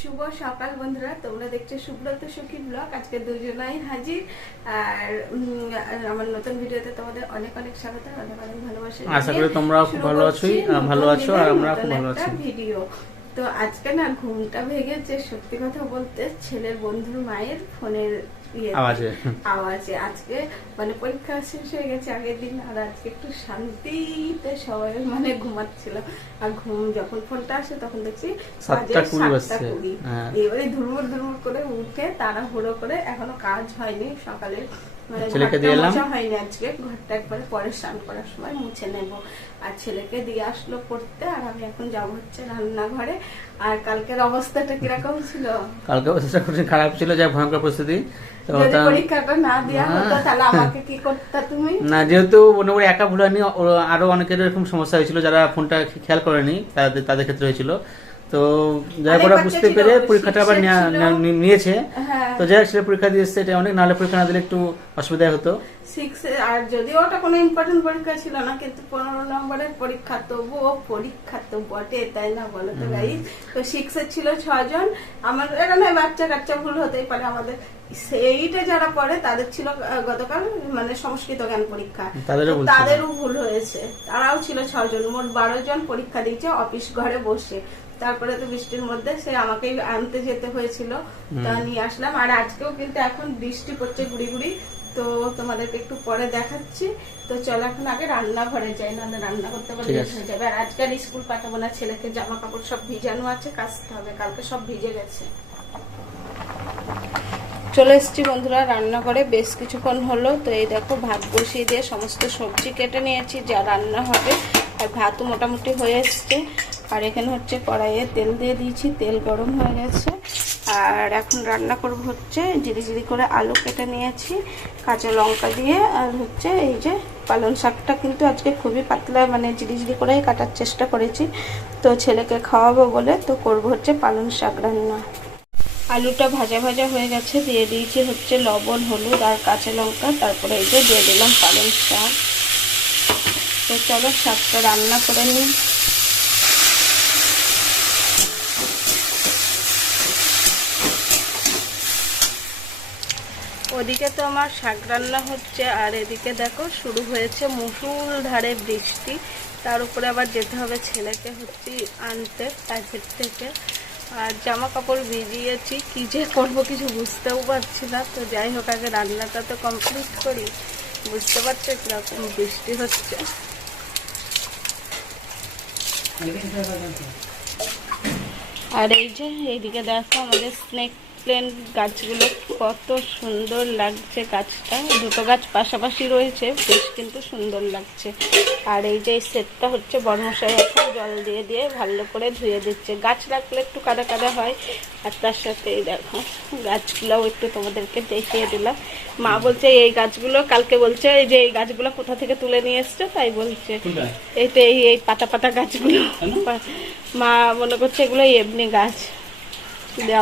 শুভ সকাল বন্ধুরা, তোমরা দেখছো সুব্রত সুখী ব্লগ। আজকে দুজনাই হাজির। আর আমার নতুন ভিডিওতে তোমাদের অনেক অনেক স্বাগত, অনেক অনেক ভালোবাসা। আশা করি তোমরা খুব ভালো আছো, ভালো আছো আর আমরা খুব ভালো আছি। ভিডিও তো আজকে না ঘুমটা ভেঙেছে, সত্যি কথা বলতে ছেলের বন্ধুর মায়ের ফোনের আওয়াজে। আজকে মানে পরীক্ষা শেষ হয়ে গেছে আগের দিন, আর আজকে একটু শান্তিতে সবাই মানে ঘুমাচ্ছিল। আর ঘুম যখন ফোনটা আসে তখন দেখছি 7:20। এবারে ধুরমুর ধুরমুর করে উঠে তাড়াহুড়ো করে, এখনো কাজ হয়নি সকালে, মানে ছেলেকে দিয়ে এলাম, হয়নি আজকে, ঘরটা একবারে পরে স্নান করার সময় মুছে নেব। আর ছেলেকে দিয়ে আসলো পড়তে, আর আমি এখন যাবো হচ্ছে রান্নাঘরে। আর কালকের অবস্থাটা কিরকম ছিল? কালকে অবস্থা খুব খারাপ ছিল, যা ভয়ঙ্কর পরিস্থিতি। যদি পরীক্ষাটা না দেওয়া হতো তাহলে আমাকে কি করতে তুমি? না, যেহেতু মোটামুটি একা ভুল হয়নি, আরো অনেকের এরকম সমস্যা হয়েছিল যারা ফোনটা খেয়াল করেনি, তাদের ক্ষেত্রে হয়েছিল। তো যারা পরে বুঝতে পেরে পরীক্ষাটা আবার নিয়েছে, তো যাই হোক পরীক্ষা দিয়েছে, এটা অনেক, নাহলে পরীক্ষা না দিলে একটু অসুবিধা হতো। আর যদিও ওটা কোনো ইম্পর্টেন্ট পরীক্ষা ছিল না, কিন্তু 15 নম্বরের পরীক্ষা, তবুও পরীক্ষা তো বটে, তাই না বলো তো গাইস? তো 6 এর ছিল 6 জন। আমার এটা নয়, বাচ্চা কাচ্চা ভুল হতেই পারে। আমাদের সেইটা যারা পড়ে তাদের ছিল গতকাল মানে সংস্কৃত জ্ঞান পরীক্ষা, তাদেরও ভুল হয়েছে। তারাও ছিল 6 জন, মোট 12 জন পরীক্ষা দিয়েছে অফিস ঘরে বসে। তারপরে তো বৃষ্টির মধ্যে সে আমাকেই আনতে যেতে হয়েছিল, তা নিয়ে আসলাম। আর আজকেও কিন্তু এখন বৃষ্টি পড়ছে গুড়ি গুড়ি, তো তোমাদেরকে একটু পরে দেখাচ্ছি। তো চলো এখন আগে রান্নাঘরে যাই, নাহলে রান্না করতে পারলে লেট হয়ে যাবে। আর আজকে আর স্কুল পাঠাবো না, ছেলেকে জামা কাপড় সব ভিজানো আছে, কাচতে হবে, কালকে সব ভিজে গেছে। চলে এসেছি বন্ধুরা রান্নাঘরে, বেশ কিছুক্ষণ হলো। তো এই দেখো ভাত বসিয়ে দিয়ে সমস্ত সবজি কেটে নিয়েছি যা রান্না হবে, আর ভাতও মোটামুটি হয়ে এসছে। আর এখানে হচ্ছে কড়াইয়ে তেল দিয়ে দিয়েছি, তেল গরম হয়ে গেছে। আর এখন রান্না করব হচ্ছে জিরি জিরি করে আলু কেটে নিয়েছি কাঁচা লঙ্কা দিয়ে। আর হচ্ছে এই যে পালং শাকটা কিন্তু আজকে খুবই পাতলা, মানে জিরি জিরি করে কাটার চেষ্টা করেছি, তো ছেলেকে খাওয়াবো বলে তো করব হচ্ছে পালং শাক রান্না। আলুটা ভাজা ভাজা হয়ে গেছে, দিয়ে দিয়েছি হচ্ছে লবণ, হলুদ আর কাঁচা লঙ্কা। তারপরে এই যে দিয়ে দিলাম পালং শাক। তো চলো শাকটা রান্না করে নিই। ওদিকে তো আমার শাক রান্না হচ্ছে, আর এদিকে দেখো শুরু হয়েছে মুষলধারে বৃষ্টি। তার উপরে আবার যেতে হবে ছেলেকে হচ্ছে আনতে প্রাইভেট থেকে। আর জামা কাপড় ভিজিয়েছি, কি যে করবো কিছু বুঝতেও পারছি না। তো যাই হোক, আগে রান্নাটা তো কমপ্লিট করি। বুঝতে পারছো কিরকম বৃষ্টি হচ্ছে। আর এই যে এইদিকে দেখো আমাদের স্নেক প্ল্যান্ট গাছগুলো কত সুন্দর লাগছে। গাছটা দুটো গাছ পাশাপাশি রয়েছে, বেশ কিন্তু সুন্দর লাগছে। আর এই যে সেটটা হচ্ছে বড়মশাই এখন জল দিয়ে দিয়ে ভালো করে ধুয়ে দিচ্ছে। গাছ রাখলে একটু কাদা কাদা হয়, আর তার সাথে এই দেখো গাছগুলোও একটু তোমাদেরকে দেখিয়ে দিলাম। মা বলছে এই গাছগুলো, কালকে বলছে এই যে এই গাছগুলো কোথা থেকে তুলে নিয়ে এসছে, তাই বলছে এই তো এই পাতা পাতা গাছগুলো। মা মনে করছে এগুলো এমনি গাছ,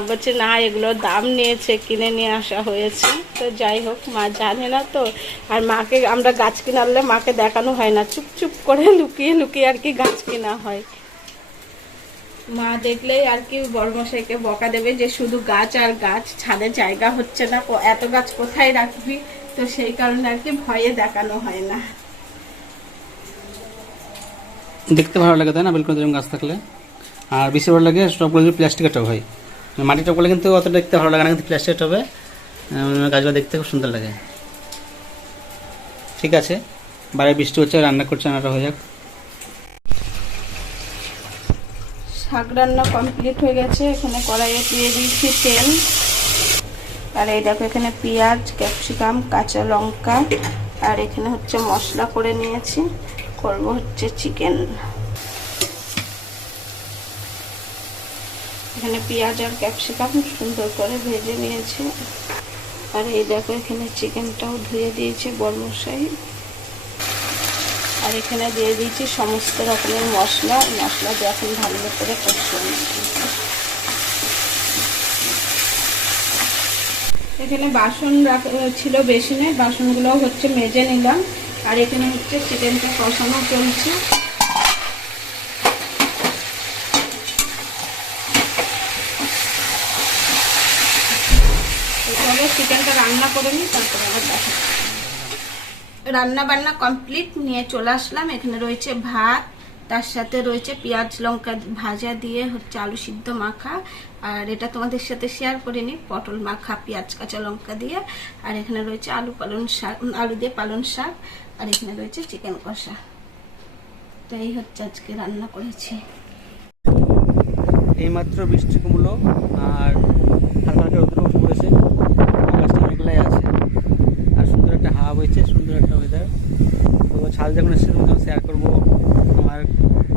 বলছে না এগুলোর দাম নিয়েছে, কিনে নিয়ে আসা হয়েছে। তো যাই হোক, মা জানে না তো। আর মাকে আমরা গাছ কিনে আনলে মাকে দেখানো হয় না, চুপ চুপ করে লুকিয়ে লুকিয়ে আর কি গাছ কেনা হয়। মা দেখলেই আর কি বড়মশাইকে বকা দেবে যে শুধু গাছ আর গাছ, ছাদে জায়গা হচ্ছে না, এত গাছ কোথায় রাখবি। তো সেই কারণে আর কি ভয়ে দেখানো হয় না। দেখতে ভালো লাগে তাই না, বেলকনি গাছ থাকলে। আর বেশি ভালো লাগে সবগুলো প্লাস্টিকের টব হয়, মাটির টবগুলো কিন্তু অত দেখতে ভালো লাগে না, কিন্তু প্লাস্টিকের টবে গাছগুলো দেখতে খুব সুন্দর লাগে। ঠিক আছে, বাইরে বৃষ্টি হচ্ছে, রান্না করছে, রান্নাটা হয়ে যাক। শাক রান্না কমপ্লিট হয়ে গেছে। এখানে কড়াইয়ে দিয়ে দিয়েছি তেল। আর এই দেখো এখানে পেঁয়াজ, ক্যাপসিকাম, কাঁচা লঙ্কা, আর এখানে হচ্ছে মশলা করে নিয়েছি, করব হচ্ছে চিকেন। এখানে পেঁয়াজ আর ক্যাপসিকাম সুন্দর করে ভেজে নিয়েছি। আর এই দেখো এখানে চিকেনটাও ধুয়ে দিয়েছে বড়মশাই। আর এখানে দিয়ে দিয়েছি সমস্ত রকমের মশলা দিয়ে এখন ভালো করে কষিয়ে নিয়েছি। এখানে বাসন ছিল বেসিনে, বাসনগুলো হচ্ছে মেজে নিলাম। আর এখানে হচ্ছে চিকেনটা কষানো চলছে। চিকেনটা রান্না করে নিই, তারপরে আবার দেখা। রান্না বান্না কমপ্লিট, নিয়ে চলে আসলাম। এখানে রয়েছে ভাত, তার সাথে রয়েছে পেঁয়াজ লঙ্কা ভাজা দিয়ে হচ্ছে আলু সিদ্ধ মাখা, আর এটা তোমাদের সাথে শেয়ার করিনি, পটল মাখা পেঁয়াজ কাঁচা লঙ্কা দিয়ে, আর এখানে রয়েছে আলু দিয়ে পালং শাক, আর এখানে রয়েছে চিকেন কষা। তো এই হচ্ছে আজকে রান্না করেছি। এইমাত্র বৃষ্টি কমলো আর হালকা হালকা রোদ্র পড়েছে, আকাশটা মেঘলাই আছে আর সুন্দর একটা হাওয়া বইছে, সুন্দর একটা ওয়েদার। তো ছাদ যখন এসে তখন শেয়ার করবো আমার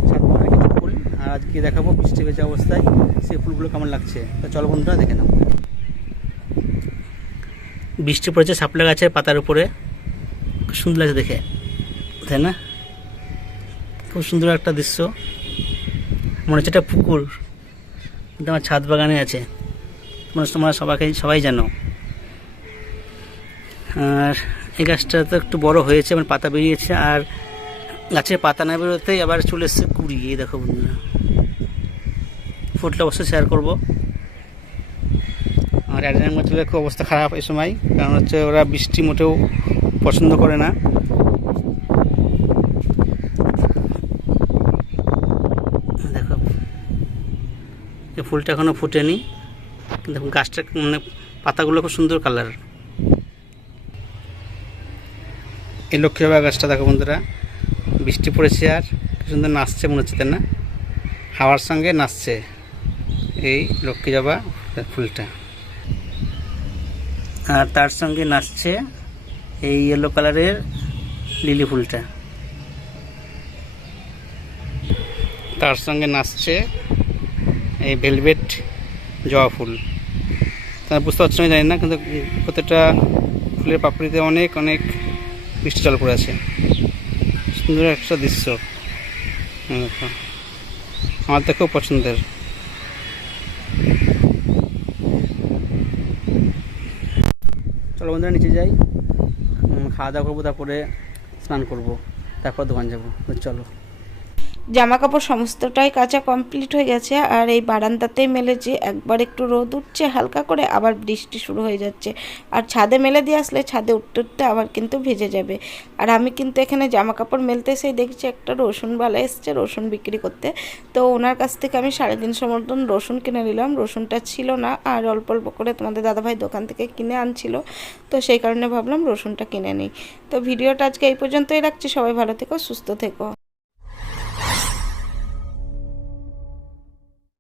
ছাদ বাগানের কিছু ফুল, আর আজকে দেখাবো বৃষ্টি ভেজা অবস্থায় সেই ফুলগুলো কেমন লাগছে। তো চলো বন্ধুরা দেখে নাও। বৃষ্টি পড়েছে শাপলা গাছের পাতার উপরে, খুব সুন্দর লাগছে দেখে, তাই না? খুব সুন্দর একটা দৃশ্য, মনে হচ্ছে একটা পুকুর কিন্তু আমার ছাদ বাগানে আছে, তোমরা সবাই জানো। আর এই গাছটা তো একটু বড় হয়েছে, আমার পাতা বেরিয়েছে, আর গাছের পাতা না বেরোতেই আবার চলে এসছে কুড়ি। এই দেখো বন্ধুরা, ফুলটা অবশ্যই শেয়ার করবো। আর অ্যাডেনিয়াম গাছগুলোর খুব অবস্থা খারাপ এই সময়, কারণ হচ্ছে ওরা বৃষ্টি মোটেও পছন্দ করে না। দেখো এই ফুলটা এখনও ফুটেনি, কিন্তু গাছটা মানে পাতাগুলো খুব সুন্দর কালার। এই লক্ষ্মী জবা গাছটা দেখো বন্ধুরা, বৃষ্টি পড়েছে আর কি সুন্দর নাচছে মনে হচ্ছে, তাই না? হাওয়ার সঙ্গে নাচছে এই লক্ষ্মী জবা ফুলটা, আর তার সঙ্গে নাচছে এই ইয়েলো কালারের লিলি ফুলটা, তার সঙ্গে নাচছে এই ভেলভেট জবা ফুল। তারা বুঝতে পারছো না জানি না, কিন্তু প্রত্যেকটা ফুলের পাপড়িতে অনেক অনেক বৃষ্টি জল পড়ে আছে, সুন্দর একটা দৃশ্য। দেখো আমার তো খুব পছন্দের। চলো বন্ধুরা নিচে যাই, খাওয়া দাওয়া করবো, তারপরে স্নান করবো, তারপর দোকান যাবো। চলো। জামা কাপড় সমস্তটাই কাচা কমপ্লিট হয়ে গেছে, আর এই বারান্দাতেই মেলেছি। একবার একটু রোদ উঠছে হালকা করে, আবার বৃষ্টি শুরু হয়ে যাচ্ছে, আর ছাদে মেলে দিয়ে আসলে ছাদে উঠতে উঠতে আবার কিন্তু ভিজে যাবে। আর আমি কিন্তু এখানে জামা কাপড় মেলতে এসেই দেখছি একটা রসুনওয়ালা এসছে রসুন বিক্রি করতে। তো ওনার কাছ থেকে আমি 350 মতন রসুন কিনে নিলাম। রসুনটা ছিল না, আর অল্প অল্প করে তোমাদের দাদাভাই দোকান থেকে কিনে আনছিল, তো সেই কারণে ভাবলাম রসুনটা কিনে নিই। তো ভিডিওটা আজকে এই পর্যন্তই রাখছি। সবাই ভালো থেকো, সুস্থ থেকো।